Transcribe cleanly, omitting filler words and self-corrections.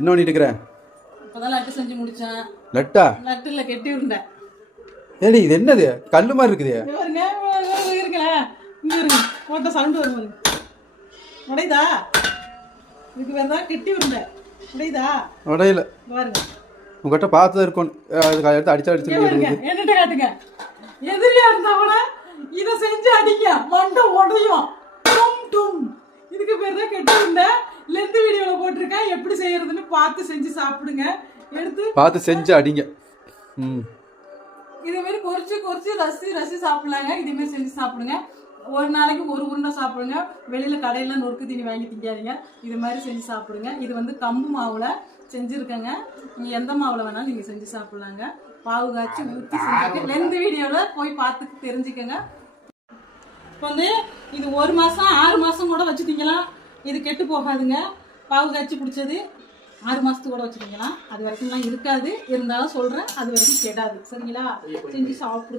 என்ன பண்ணிட்டு இருக்கிற? இப்பதான் லட்டு செஞ்சு முடிச்சேன். லட்டா? லட்டுல கெட்டி உருண்டை. ஏடி இது என்னது? கல்லு மாதிரி இருக்குது. பாருங்க இருக்குல்ல, இங்க இருங்க, போட்ட சவுண்ட் வரும் பாருங்க. உடையுதா? இதுக்கு வேற தான் கெட்டி உருண்டை. உடையுதா? உடையில. பாருங்க. உங்ககிட்ட பார்த்து இருக்கும். அதுக்கு எடுத்து அடிச்சு என்னட்ட காட்டுங்க. எதிரியா இருந்தா கூட இதை செஞ்சு அடிங்க, மண்டை உடையும். டும் டும். இதுக்கு பேர் தான் கெட்டி உருண்டை. லென்த் வீடியோல போட்டிருக்கேன், எப்படி செய்யறதுன்னு பார்த்து செஞ்சு சாப்பிடுங்க. எடுத்து பார்த்து செஞ்சு அடிங்க. இதே மாதிரி பொரிச்சு ரசி சாப்பிடலாங்க. இதே மாதிரி செஞ்சு சாப்பிடுங்க. ஒரு நாளைக்கு ஒரு உருண்டை சாப்பிடுங்க. வெளியில கடையில நொறுக்கு தீனி வாங்கி திங்காதீங்க. இது மாதிரி செஞ்சு சாப்பிடுங்க. இது வந்து கம்பு மாவுல செஞ்சிருக்கேங்க. நீங்க எந்த மாவுல வேணாலும் நீங்க செஞ்சு சாப்பிடலாங்க. பாவு காய்ச்சி ஊற்றி செஞ்சுக்க. லென்த் வீடியோல போய் பார்த்து தெரிஞ்சுக்கங்க. இப்போ வந்து இது 1 மாசம் 6 மாசம் கூட வச்சுட்டீங்களாம். இது கெட்டு போகாதுங்க. பாவு காய்ச்சி பிடிச்சது 6 மாசத்துக்கு கூட வச்சுருக்கலாம். அது வரைக்கும்லாம் இருக்காது. இருந்தாலும் சொல்கிறேன், அது வரைக்கும் கெடாது. சரிங்களா? செஞ்சு சாப்பிடு.